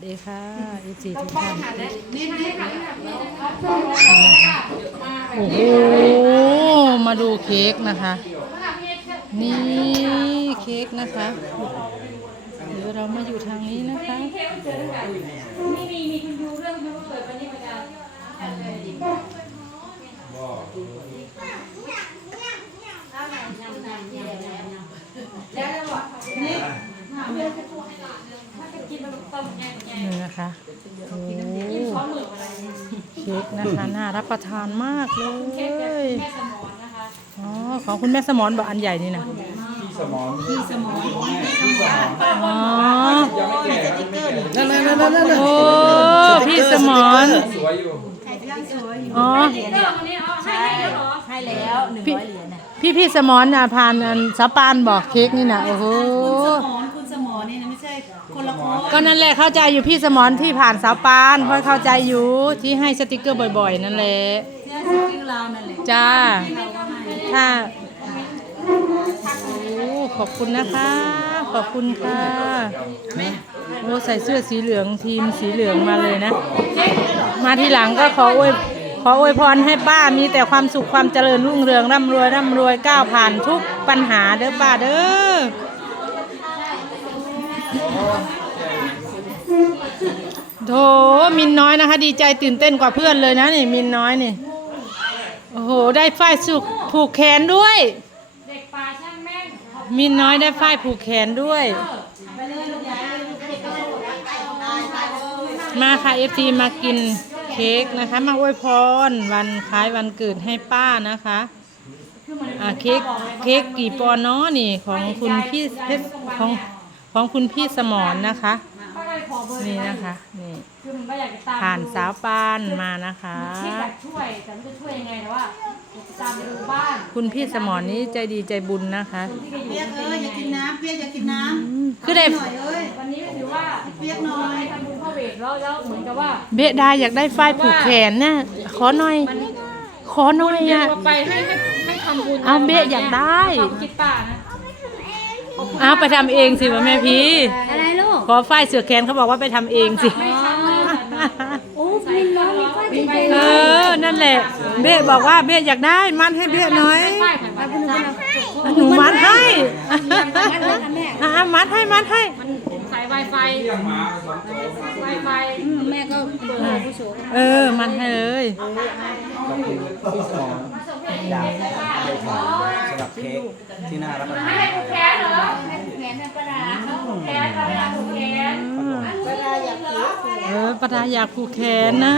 สวัสดีค่ะเอจีทุกท่านนี่นี่ค่ะนี่ค่ะโอ้โหมาดูเค้กนะคะ นี่เค้กนะคะเดี๋ยวเรามาอยู่ทางนี้นะคะมีมีมีคุณดูเรื่องดูเปิดวันนี้มาจะแล้วแล้วบอกนี่เพื่อนจะพูดให้หลานเลยถ้าจะกินมันต้มแง่แง่ นี่นะคะโอ้ ข้อมืออะไร เค้ก นะคะน่ารับประทานมากเลเค้กแบบยแม่สมอนนะคะอ๋อของคุณแม่สมอนบอกอันใหญ่นี่นะสมองอ๋อยังไม่แก่ยังไม่แก่นั่นนั่นนั่นนั่นโอ้พี่สมอนสวยอยู่อ๋อเรื่องวันนี้อ๋อใช่แล้วเหรอให้แล้วหนึ่งพี่ร้อยเหรียญน่ะพี่พี่สมอนน่ะพานอันสปานบอกเค้กนี่นะโอ้โหหมอนคุณสมอนี่นะไม่ใช่ คนละคนก็นั่นแหละเข้าใจอยู่พี่สมอนที่ผ่านสาวปานเพราะเข้าใจอยู่ที่ให้สติกเกอร์บ่อยๆ นั่นแหละเสื้อสกิลเรานั่นแหละจ้าเราก็ให้ถ้าโอ้ขอบคุณนะคะ ขอบคุณค่ะโอ้ใส่เสื้อสีเหลืองทีมสีเหลืองมาเลยนะ มาทีหลังก็ขออวยขออวยพรให้ป้ามีแต่ความสุขความเจริญรุ่งเรืองร่ำรวยร่ำรวยก้าวผ่านทุกปัญหาเด้อป้าเด้อ โถมินน้อยนะคะ ดีใจตื่นเต้นกว่าเพื่อนเลยนะนี่มินน้อยนี่ โอ้โห ได้ฝ้ายสุกผูกแขนด้วย เด็กป่าช่างแม่งมินน้อยได้ฝ้ายผูกแขนด้วย มาค่ะเอฟซีมากินเค้กนะคะ มาอวยพรวันคล้ายวันเกิดให้ป้านะคะอ่าเค้กเค้กกี่ปอนเนาะนี่ของคุณพี่เพชรของ ของคุณพี่สมอนนะคะ ก็เลยขอเบอร์นี่นะคะ นี่คือมันก็อยากจะตามผ่านสาวปานมานะคะ ที่อยากช่วยแต่ไม่รู้จะช่วยยังไงแต่ว่าตามไปดูบ้านคุณพี่สมอนนี้ใจดีใจบุญนะคะที่แกอยู่เปียกเอ้ยอย่ากินน้ำเปียกอย่ากินน้คือได้ำหน่อยเอ้ย วันนี้ก็ถือว่าเปียกหน่อยทำบุญเข้าเวทแล้วแล้วเหมือนกับว่าเบะดาอยากได้ฝ้ายผูกแขนน่ะขอหน่อย ขอหน่อยเดี๋ยวอะเราไปให้ให้ให้ทำบุญเอาเบ๊ะอยากได้ ความคิดป้านะเอาไปทำเองสิวะแม่พี่ อะไรลูกขอฝ้ายเสือแขนเขาบอกว่าไปทำเองสิไม่ใช่เลยโอ้มินน้อยมีฝ้ายมีไปเออ นั่นแหละ เบ๊ะบอกว่าเบ๊ะอยากได้ มัดให้เบ๊ะหน่อยป้ายผ่านไปคุณจะหนูมัดให้อะมัดให้ มัดให้ สายไวไฟเลี้ยงหมาไปสองตัวไวไฟแม่ก็เปิดให้ผู้ชมเออ มัดให้เลย ขอบคุณพี่สมองยางไปทานสำ หรับเค้กที่น่ารับประทานให้ผูกแขนเหรอแขนกระดาษผูกแขนเราไม่อยากผูกแขนเออประดาอยากผูกแขนนะ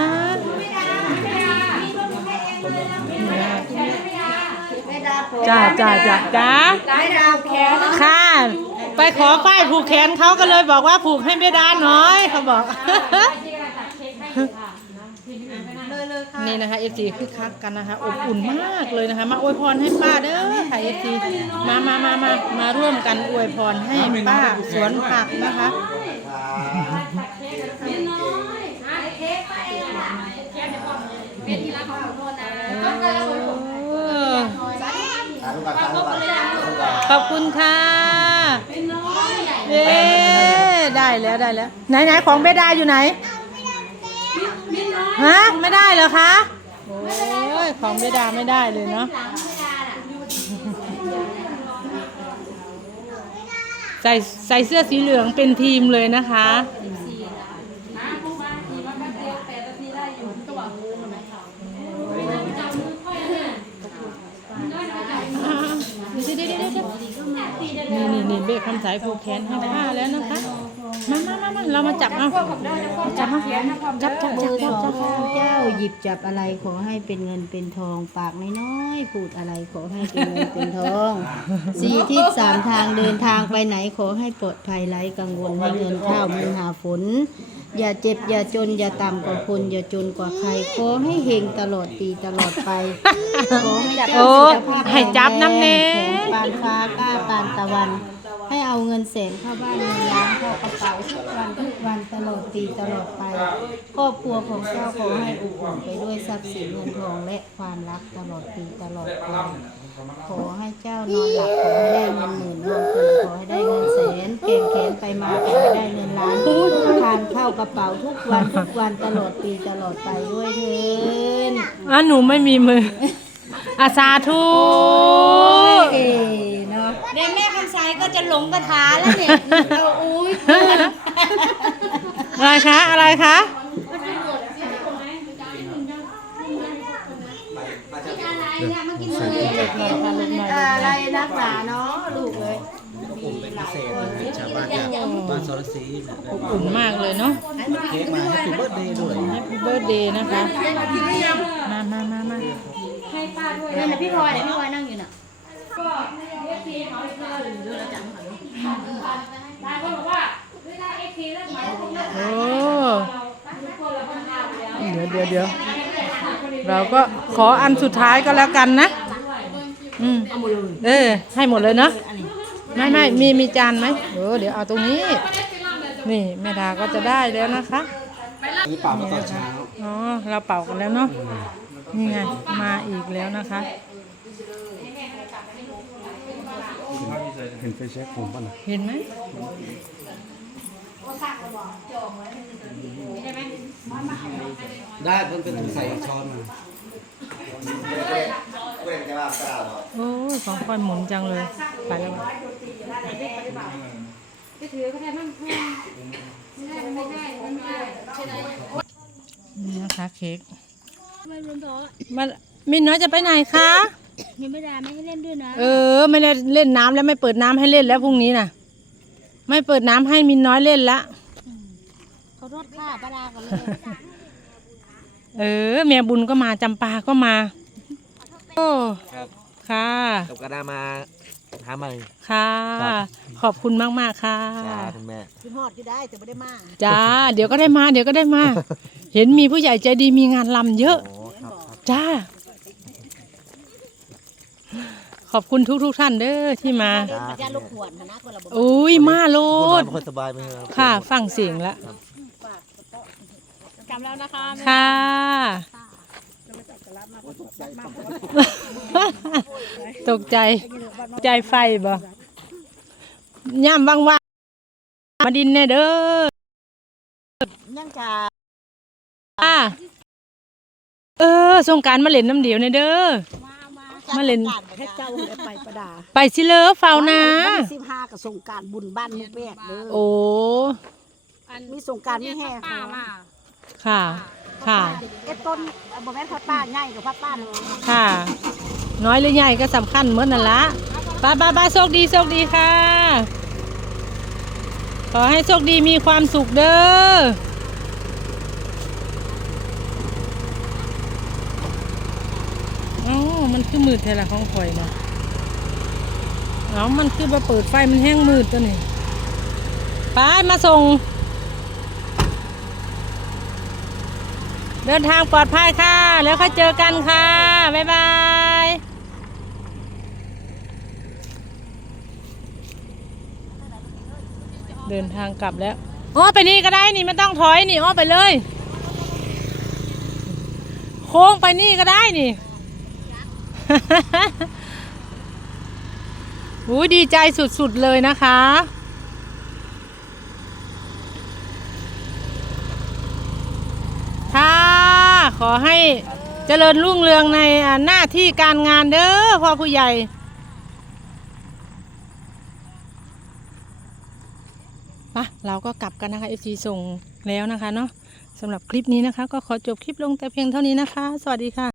จ้าจ้าจ้าจ้าได้ดาวแขนค่ะ ไปขอฝ้ายผูกแขนเขาก็เลยบอกว่าผูกให้เบ๊ะดาหน่อยเขาบอก นี่นะคะเอฟซีคึกคักกันนะคะอบอุ่นมากเลยนะคะ มาอวยพรให้ป้าเด้อค่ะเอฟซีมามามามามาร่วมกันอวยพรให้ป้าสวนผักนะคะขอบคุณค่ะเอ๊ได้แล้วได้แล้ว ไหนไหนของเบดาอยู่ไหน ฮะไม่ได้เหรอคะโอ้ยของเบดาไม่ได้เลยเนาะใส่ใส่เสื้อสีเหลืองเป็นทีมเลยนะคะนี่นี่นี่เบกคำสายผูกแขนให้ป้าแล้วนะคะ มามามามาเรามาจับเอาจับมาจับจับเบจัอบร์จัสบองจับข้าเจ้าหยิบจับอะไรขอให้เป็นเงินเป็นทองปากน้อยๆพูดอะไรขอให้เป็นเงินเป็นทองสี่ทิศสามทางเดินทางไปไหนขอให้ปลอดภัยไร้กังวลให้เงินเข้าวมือหาฝนอย่าเจ็บอย่าจนอย่าต่ำกว่าคนอย่าจนกว่าใครขอให้เฮงตลอดปีตลอดไปขอให้เจ้าโอ้สุขภาพให้จับน้ำเนแข็งปานฟ้ากล้าปานตะวัน ให้เอาเงินแสนเข้าบ้านเงินล้านเข้ากระเป๋าทุกวันทุกวันตลอดปีตลอดไปครอบครัวของเจ้าขอให้อบอุ่นไปด้วยทรัพย์สินเงินทองและความรักตลอดปีตลอดไปขอให้เจ้านอนหลับขอให้ได้เงินหมื่นนอนตื่นขอให้ได้เงินแสนเก่งแขนไปมาขอให้ได้เงินล้านทานเข้ากระเป๋าทุกวันทุกวันตลอดปีตลอดไปด้วยเถินอะหนูไม่มีมืออาสาธุ ก็จะหลงกระถาแล้วเนี่ยเอาอุ้ยอะไรคะอะไรคะอะไรนักหนาเนาะลูกเลยผมเป็นพิเศษเลยชาวบ้านจากบ้านสรศรีเนี่ยได้อบอุ่นมากเลยเนาะเค้กมาแฮปปี้เบิร์ดเดย์ด้วย Happy birthday นะคะ มามามามานั่นนะพี่พลอยเนี่ยพี่พลอยนั่งอยู่น่ะ บางคนบอกว่าเวลาเอฟซีเลิกหมายถึงเลิกโอ้ทุกคนเราคนทำแล้วเดี๋ยวเดี๋ยวเดี๋ยวเราก็ขออันสุดท้ายก็แล้วกันนะ อืมเออ ให้หมดเลยเนาะไม่ไม่มีมีจานไหมเออเดี๋ยวเอาตรงนี้ นี่แม่ดาก็จะได้แล้วนะคะนี่เปล่ามาตอนเช้าอ๋อเราเป่ากันแล้วเนาะนี่ไงมาอีกแล้วนะคะ เห็นไฟแช็กผมป่ะนะเห็นไหมได้เพิ่นเป็นถุงใส่ช้อนมาโอ้ยของค่อยหมุนจังเลย ไปแล้วไปถือก็ได้มั่งไม่ได้ไม่ได้ไม่ได้นี่นะคะเค้กไม่รวมท้อมามินน้อยจะไปไหนคะ ยังไม่ได้ไม่ให้เล่นด้วยนะเออ ไม่ได้เล่นน้ำแล้วไม่เปิดน้ำให้เล่นแล้วพรุ่งนี้น่ะ ไม่เปิดน้ำให้มินน้อยเล่นละ เขาโทษค่าปลาดากันเลยเออ เมียบุญก็มาจำปาก็มา โอ้ครับ ค่ะ กับกระดามาหาใหม่ ค่ะขอบคุณมากมากๆค่ะ จ้าคุณแม่พี่ฮอดก็ได้แต่ไม่ได้มาจ้า เดี๋ยวก็ได้มา เดี๋ยวก็ได้มา เห็นมีผู้ใหญ่ใจดีมีงานลำเยอะ โอ้ครับครับจ้า ขอบคุณทุกทุกๆท่านเด้อที่มาจ้าญาติลูกขวดนะคนละบอกอุ้ยมาโลคุณนอดนไม่ค่อยสบายไหมครับ ค่ะ ฟังเสียงแล้วกลับแล้วนะคะค่ะ ตกใจ ใจไฟบ่ย่ำว่างๆมาดินแน่เด้อยังจะค่ะเออสงกรารมาเล่นน้ำเดียวแน่เด้อ มา เล่น ให้เจ้าได้ไปประดาไปสิเลอเฝ้านะสิบห้ากับสงการบุญบ้านมุกแบกเด้อโอ้มีสงการมีแห่ป้ามา ค่ะ ค่ะ เอ็ดต้นบ่แม่นพ่อป้าใหญ่กับพ่อป้าเลยค่ะ น้อยหรือใหญ่ก็สำคัญเหมือนนั่นละป้าป้าป้าโชคดีโชคดีค่ะ ขอให้โชคดีมีความสุขเด้ออ๋อ มันคือมืดแท้ละของข่อยเนาะเอามันคือมาเปิดไฟมันแห้งมืดตัวนี้ไปมาส่ง เดินทางปลอดภัยค่ะ แล้วค่อยเจอกันค่ะ บ๊ายบายเดินทางกลับแล้วอ๋อไปนี่ก็ได้นี่ไม่ต้องถอยนี่อ้อไปเลย โค้งไปนี่ก็ได้นี่ หูดีใจสุดๆเลยนะคะ ค่ะขอให้เจริญรุ่งเรืองในหน้าที่การงานเด้อพ่อผู้ใหญ่ ปะเราก็กลับกันนะคะ FG ส่งแล้วนะคะเนาะสำหรับคลิปนี้นะคะ ก็ขอจบคลิปลงแต่เพียงเท่านี้นะคะ สวัสดีค่ะ